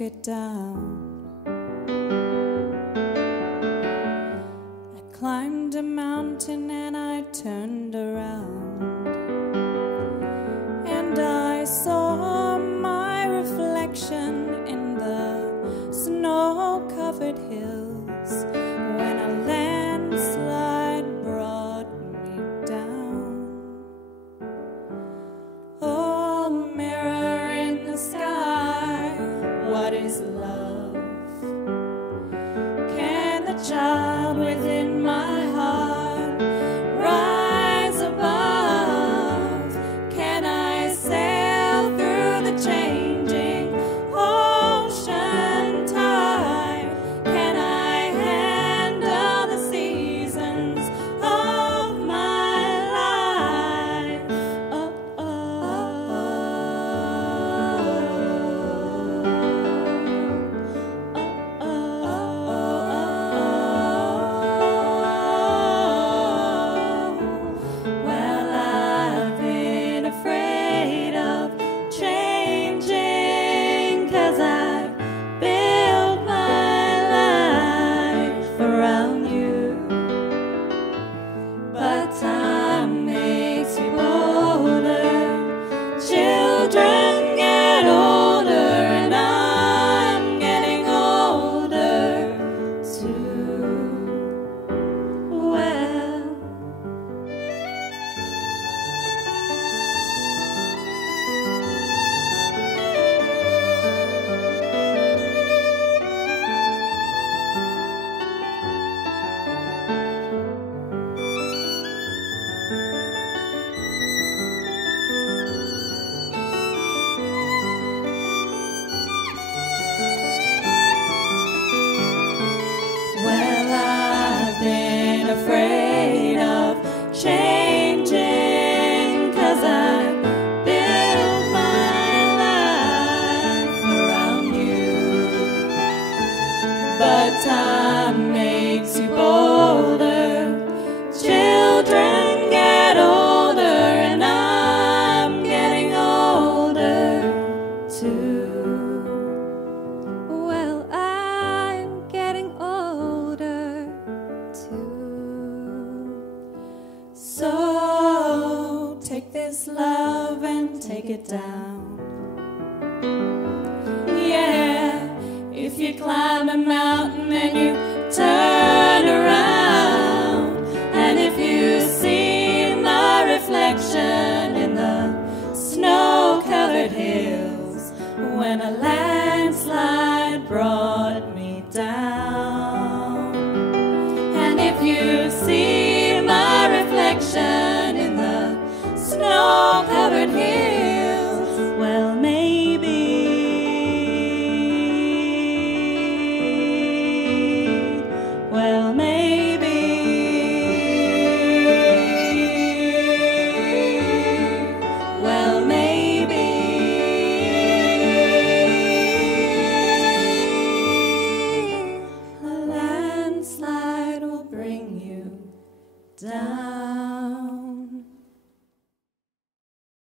took it down. I climbed a mountain and I turned around, and I saw my reflection in the snow-covered hills when a landslide brought me down. Oh, mirror in the sky, what is love? Can the child within my heart rise above? Can I sail through the changing ocean tide? Can I handle the seasons of my life? Oh, oh, well, I've been afraid of changing, 'cause I built my life around you. But time makes you bolder, children get older, and I'm getting older too. Well, I've been afraid of changing, 'cause I built my life around you. But time makes you bolder, children get older, and I'm getting older too. Well, I'm getting older too. So take this love and take it down. Yeah, if you climb a mountain and you turn around, and if you see my reflection in the snow-covered hills when a landslide brought me down, and if you see my reflection in the snow-covered hills, well, maybe, well, maybe, well, maybe a landslide will bring you down.